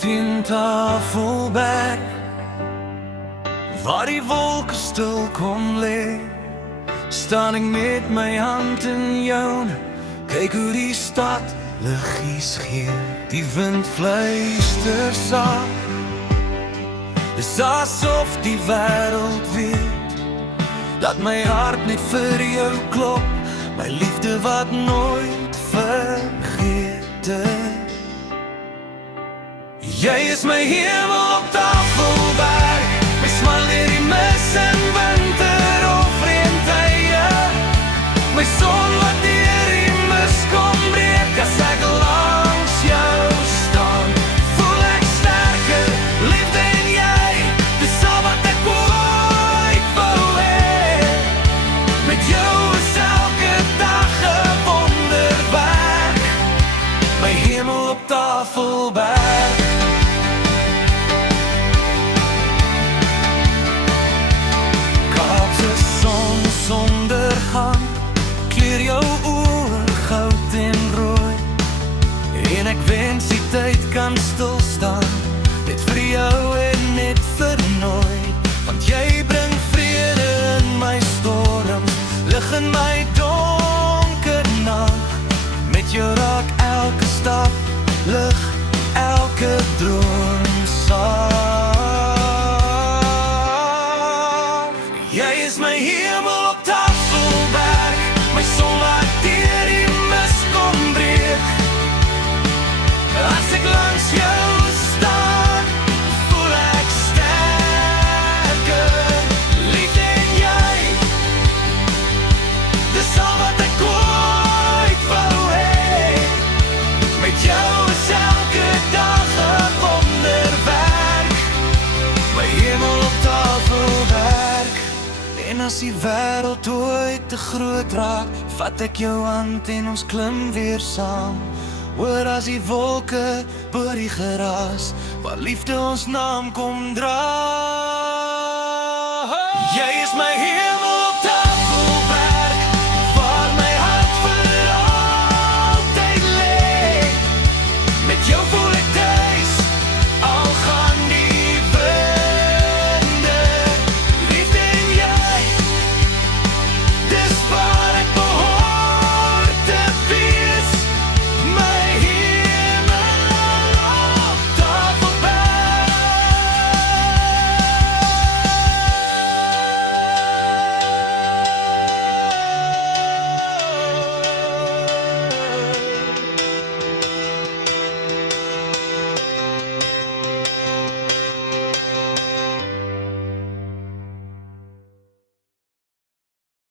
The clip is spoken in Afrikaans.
teen Tafelberg, waar die wolke stil kom lê, staan ek met my hand in joune, kyk hoe die stad liggies gee. Die wind fluister saam, dis asof die wêreld weet, dat my hart net vir jou klop, my liefde wat nooit vergeet het. Jy is my hemel op Tafelberg, my smal deur die mis en winter of reëntye, my son wat deur die mis kom breek. As ek langs jou staan, voel ek sterker, liefde en jy, dis al wat ek ooit wou hê. Met jou is elke dag 'n wonderwerk, my hemel op Tafelberg. Sondergang kleur jou oë goud en rooi, en ek wens die tyd kan stilstaan, net vir jou en net vir nooit. Want jy bring vrede in my storms, lig in my donker nag. Met jou raak elke stap lig, elke droom sag. Jy is my hemel op Tafelberg, my son wat deur die mis kom breek. As ek langs jou staan, voel ek sterker, liefde en jy, dis al wat ek ooit wou hê. Met jou is elke dag 'n wonderwerk, my hemel op Tafelberg. En as die wêreld ooit te groot raak, vat ek jou hand en ons klim weer saam. Hoor as die wolke bo die geraas, waar liefde ons naam kom dra.